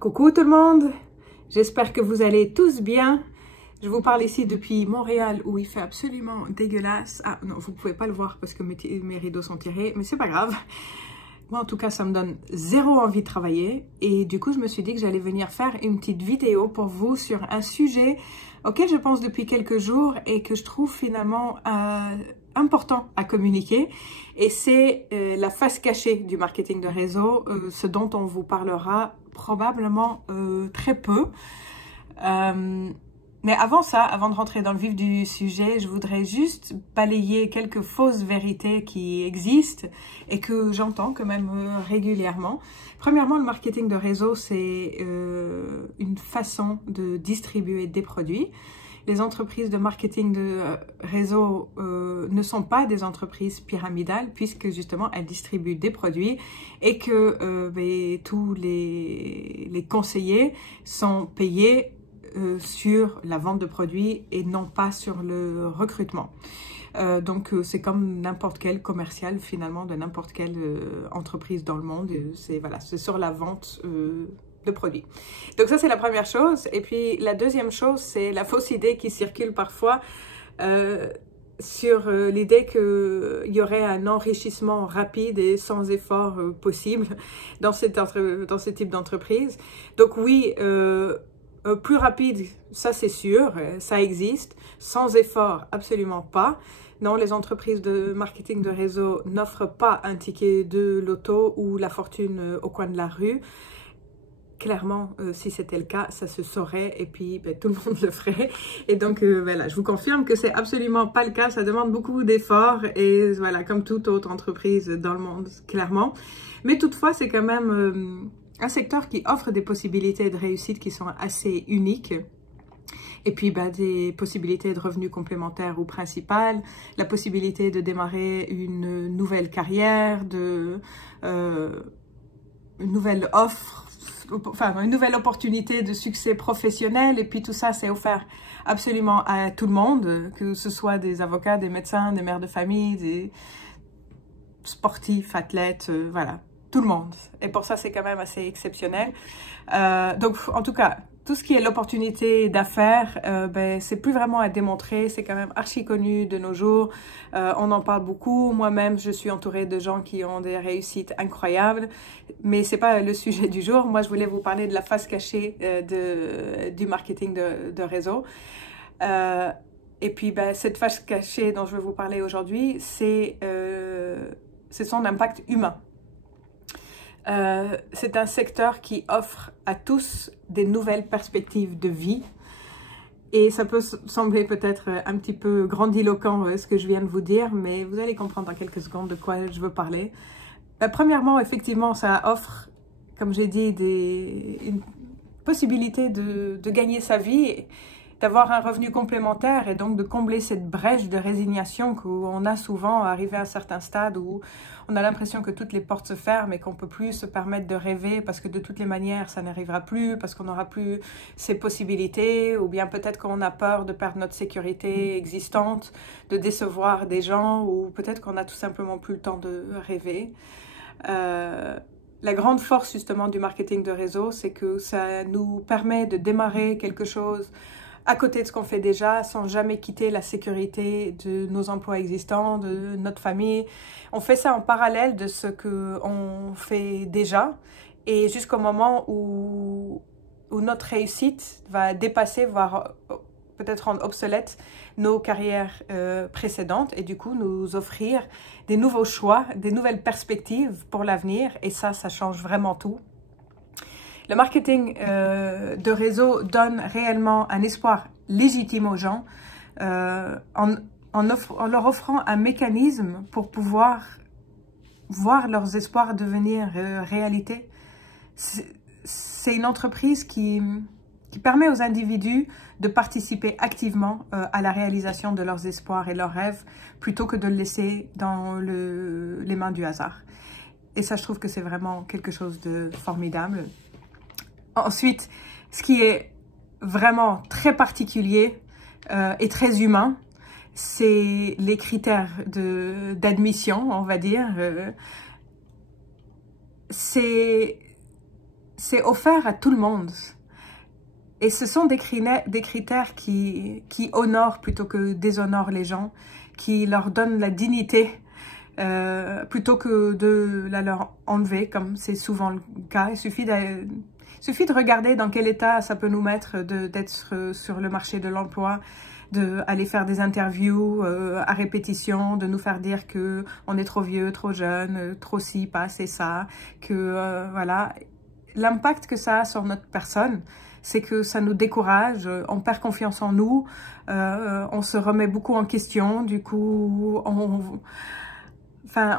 Coucou tout le monde, j'espère que vous allez tous bien. Je vous parle ici depuis Montréal où il fait absolument dégueulasse. Ah non, vous pouvez pas le voir parce que mes rideaux sont tirés, mais c'est pas grave. Moi en tout cas ça me donne zéro envie de travailler et du coup je me suis dit que j'allais venir faire une petite vidéo pour vous sur un sujet auquel je pense depuis quelques jours et que je trouve finalement important à communiquer, et c'est la face cachée du marketing de réseau, ce dont on vous parlera probablement très peu. Mais avant ça, avant de rentrer dans le vif du sujet, je voudrais juste balayer quelques fausses vérités qui existent et que j'entends quand même régulièrement. Premièrement, le marketing de réseau, c'est une façon de distribuer des produits. Les entreprises de marketing de réseau ne sont pas des entreprises pyramidales puisque justement elles distribuent des produits et que tous les conseillers sont payés sur la vente de produits et non pas sur le recrutement. Donc c'est comme n'importe quel commercial finalement de n'importe quelle entreprise dans le monde. C'est sur la vente de produits. Donc ça c'est la première chose. Et puis la deuxième chose, c'est la fausse idée qui circule parfois sur l'idée qu'il y aurait un enrichissement rapide et sans effort possible dans ce type d'entreprise. Donc oui, plus rapide, ça c'est sûr, ça existe. Sans effort, absolument pas. Non, les entreprises de marketing de réseau n'offrent pas un ticket de loto ou la fortune au coin de la rue. Clairement, si c'était le cas, ça se saurait et puis tout le monde le ferait. Et donc voilà, je vous confirme que c'est absolument pas le cas. Ça demande beaucoup d'efforts et voilà, comme toute autre entreprise dans le monde, clairement. Mais toutefois, c'est quand même un secteur qui offre des possibilités de réussite qui sont assez uniques. Et puis des possibilités de revenus complémentaires ou principales, la possibilité de démarrer une nouvelle carrière, une nouvelle offre, enfin une nouvelle opportunité de succès professionnel. Et puis tout ça c'est offert absolument à tout le monde, que ce soit des avocats, des médecins, des mères de famille, des sportifs, athlètes, voilà, tout le monde. Et pour ça c'est quand même assez exceptionnel. Donc en tout cas, tout ce qui est l'opportunité d'affaires, c'est plus vraiment à démontrer, c'est quand même archi connu de nos jours, on en parle beaucoup. Moi-même, je suis entourée de gens qui ont des réussites incroyables, mais c'est pas le sujet du jour. Moi, je voulais vous parler de la face cachée du marketing de réseau. Et puis, cette face cachée dont je veux vous parler aujourd'hui, c'est son impact humain. C'est un secteur qui offre à tous des nouvelles perspectives de vie et ça peut sembler peut-être un petit peu grandiloquent ce que je viens de vous dire, mais vous allez comprendre dans quelques secondes de quoi je veux parler. Premièrement, effectivement, ça offre, comme j'ai dit, une possibilité de gagner sa vie, d'avoir un revenu complémentaire et donc de combler cette brèche de résignation qu'on a souvent arrivé à un certain stade où on a l'impression que toutes les portes se ferment et qu'on ne peut plus se permettre de rêver parce que de toutes les manières ça n'arrivera plus, parce qu'on n'aura plus ces possibilités, ou bien peut-être qu'on a peur de perdre notre sécurité existante, de décevoir des gens, ou peut-être qu'on n'a tout simplement plus le temps de rêver. La grande force justement du marketing de réseau, c'est que ça nous permet de démarrer quelque chose à côté de ce qu'on fait déjà, sans jamais quitter la sécurité de nos emplois existants, de notre famille. On fait ça en parallèle de ce qu'on fait déjà, et jusqu'au moment où notre réussite va dépasser, voire peut-être rendre obsolète nos carrières précédentes, et du coup nous offrir des nouveaux choix, des nouvelles perspectives pour l'avenir, et ça change vraiment tout. Le marketing de réseau donne réellement un espoir légitime aux gens en leur offrant un mécanisme pour pouvoir voir leurs espoirs devenir réalité. C'est une entreprise qui permet aux individus de participer activement à la réalisation de leurs espoirs et leurs rêves plutôt que de le laisser dans les mains du hasard. Et ça, je trouve que c'est vraiment quelque chose de formidable. Ensuite, ce qui est vraiment très particulier et très humain, c'est les critères d'admission, on va dire. C'est c'est offert à tout le monde. Et ce sont des critères qui honorent plutôt que déshonorent les gens, qui leur donnent la dignité plutôt que de la leur enlever, comme c'est souvent le cas. Il suffit de regarder dans quel état ça peut nous mettre d'être sur le marché de l'emploi, d'aller faire des interviews à répétition, de nous faire dire que on est trop vieux, trop jeune, trop ci, pas assez ça, que voilà. L'impact que ça a sur notre personne, c'est que ça nous décourage, on perd confiance en nous, on se remet beaucoup en question, du coup, on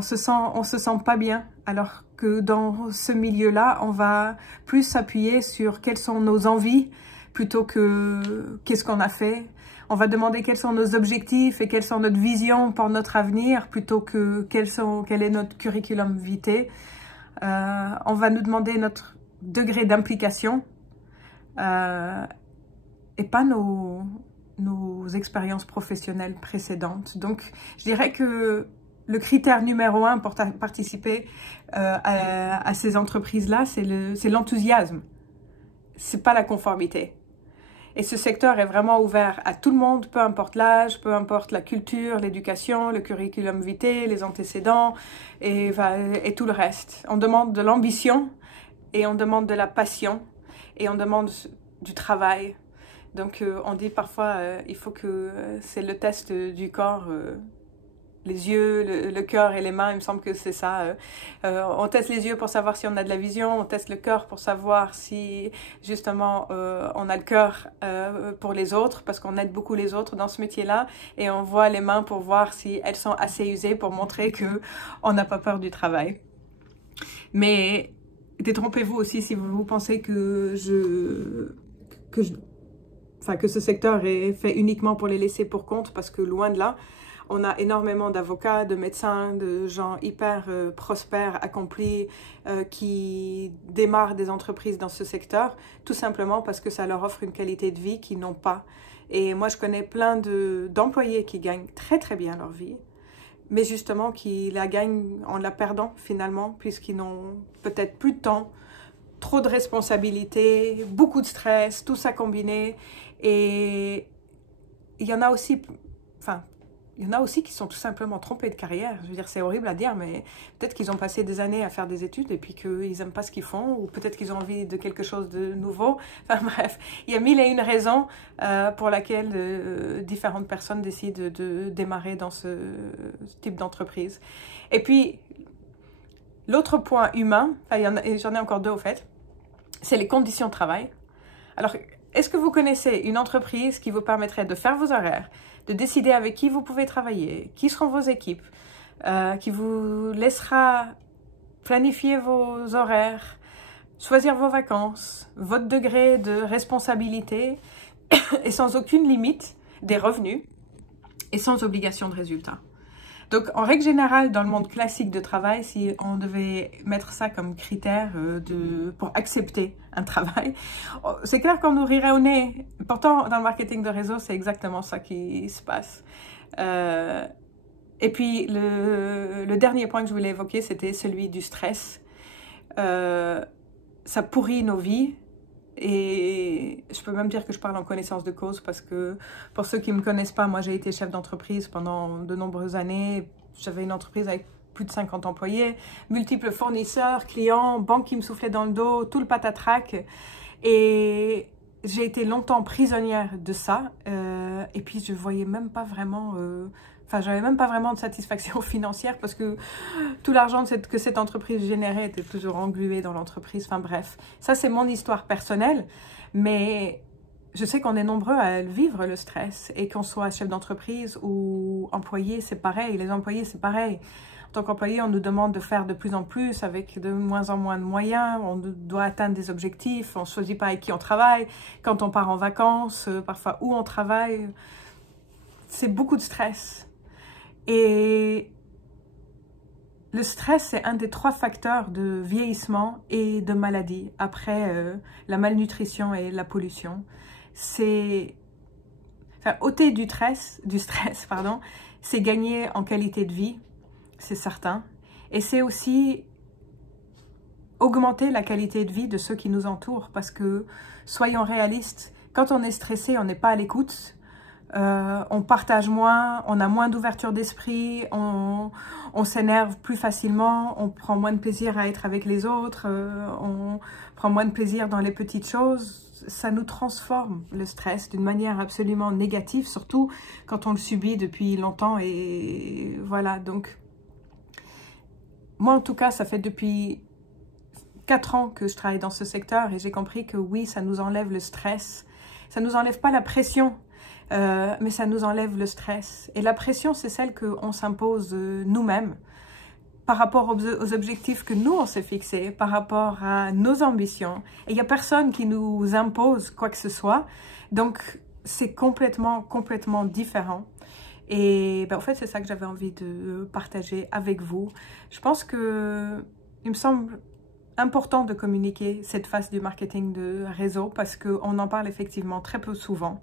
se sent pas bien. Alors que dans ce milieu-là, on va plus s'appuyer sur quelles sont nos envies plutôt que qu'est-ce qu'on a fait. On va demander quels sont nos objectifs et quelles sont notre vision pour notre avenir plutôt que quel est notre curriculum vitae. On va nous demander notre degré d'implication et pas nos expériences professionnelles précédentes. Donc, je dirais que le critère numéro 1 pour participer à ces entreprises-là, c'est l'enthousiasme. C'est pas la conformité. Et ce secteur est vraiment ouvert à tout le monde, peu importe l'âge, peu importe la culture, l'éducation, le curriculum vitae, les antécédents et tout le reste. On demande de l'ambition et on demande de la passion et on demande du travail. Donc on dit parfois il faut que c'est le test du corps, les yeux, le cœur et les mains, il me semble que c'est ça. On teste les yeux pour savoir si on a de la vision, on teste le cœur pour savoir si justement on a le cœur pour les autres, parce qu'on aide beaucoup les autres dans ce métier-là, et on voit les mains pour voir si elles sont assez usées pour montrer qu'on n'a pas peur du travail. Mais détrompez-vous aussi si vous pensez que ce secteur est fait uniquement pour les laisser pour compte, parce que loin de là, on a énormément d'avocats, de médecins, de gens hyper prospères, accomplis, qui démarrent des entreprises dans ce secteur, tout simplement parce que ça leur offre une qualité de vie qu'ils n'ont pas. Et moi, je connais plein d'employés qui gagnent très très bien leur vie, mais justement qui la gagnent en la perdant finalement, puisqu'ils n'ont peut-être plus de temps, trop de responsabilités, beaucoup de stress, tout ça combiné. Et il y en a aussi, il y en a aussi qui sont tout simplement trompés de carrière. Je veux dire, c'est horrible à dire, mais peut-être qu'ils ont passé des années à faire des études et puis qu'ils n'aiment pas ce qu'ils font, ou peut-être qu'ils ont envie de quelque chose de nouveau. Enfin bref, il y a mille et une raisons pour laquelle différentes personnes décident de démarrer dans ce type d'entreprise. Et puis, l'autre point humain, j'en ai encore deux au fait, c'est les conditions de travail. Alors, est-ce que vous connaissez une entreprise qui vous permettrait de faire vos horaires, de décider avec qui vous pouvez travailler, qui seront vos équipes, qui vous laissera planifier vos horaires, choisir vos vacances, votre degré de responsabilité et sans aucune limite des revenus et sans obligation de résultat? Donc, en règle générale, dans le monde classique de travail, si on devait mettre ça comme critère pour accepter un travail, c'est clair qu'on nous rirait au nez. Pourtant, dans le marketing de réseau, c'est exactement ça qui se passe. Et puis, le dernier point que je voulais évoquer, c'était celui du stress. Ça pourrit nos vies. Et je peux même dire que je parle en connaissance de cause, parce que pour ceux qui ne me connaissent pas, moi j'ai été chef d'entreprise pendant de nombreuses années. J'avais une entreprise avec plus de 50 employés, multiples fournisseurs, clients, banques qui me soufflaient dans le dos, tout le patatrac. Et j'ai été longtemps prisonnière de ça. Et puis je voyais même pas vraiment... j'avais même pas vraiment de satisfaction financière, parce que tout l'argent que cette entreprise générait était toujours englué dans l'entreprise. Enfin bref, ça c'est mon histoire personnelle, mais je sais qu'on est nombreux à vivre le stress, et qu'on soit chef d'entreprise ou employé, c'est pareil. Les employés, c'est pareil. En tant qu'employé, on nous demande de faire de plus en plus avec de moins en moins de moyens. On doit atteindre des objectifs. On ne choisit pas avec qui on travaille. Quand on part en vacances, parfois où on travaille, c'est beaucoup de stress. Et le stress, c'est un des 3 facteurs de vieillissement et de maladie, après la malnutrition et la pollution. C'est... ôter du stress, pardon, c'est gagner en qualité de vie, c'est certain. Et c'est aussi augmenter la qualité de vie de ceux qui nous entourent. Parce que, soyons réalistes, quand on est stressé, on n'est pas à l'écoute. On partage moins, on a moins d'ouverture d'esprit, on s'énerve plus facilement, on prend moins de plaisir à être avec les autres, on prend moins de plaisir dans les petites choses. Ça nous transforme, le stress, d'une manière absolument négative, surtout quand on le subit depuis longtemps. Et voilà, donc, moi en tout cas, ça fait depuis 4 ans que je travaille dans ce secteur et j'ai compris que oui, ça nous enlève le stress. Ça ne nous enlève pas la pression. Mais ça nous enlève le stress. Et la pression, c'est celle qu'on s'impose nous-mêmes par rapport aux objectifs que nous, on s'est fixés, par rapport à nos ambitions. Et il n'y a personne qui nous impose quoi que ce soit. Donc, c'est complètement différent. Et ben, en fait, c'est ça que j'avais envie de partager avec vous. Je pense que il me semble important de communiquer cette phase du marketing de réseau parce qu'on en parle effectivement très peu souvent.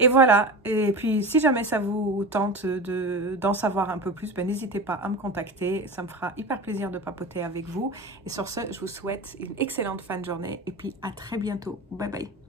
Et voilà, et puis si jamais ça vous tente d'en savoir un peu plus, ben, n'hésitez pas à me contacter, ça me fera hyper plaisir de papoter avec vous. Et sur ce, je vous souhaite une excellente fin de journée et puis à très bientôt. Bye bye.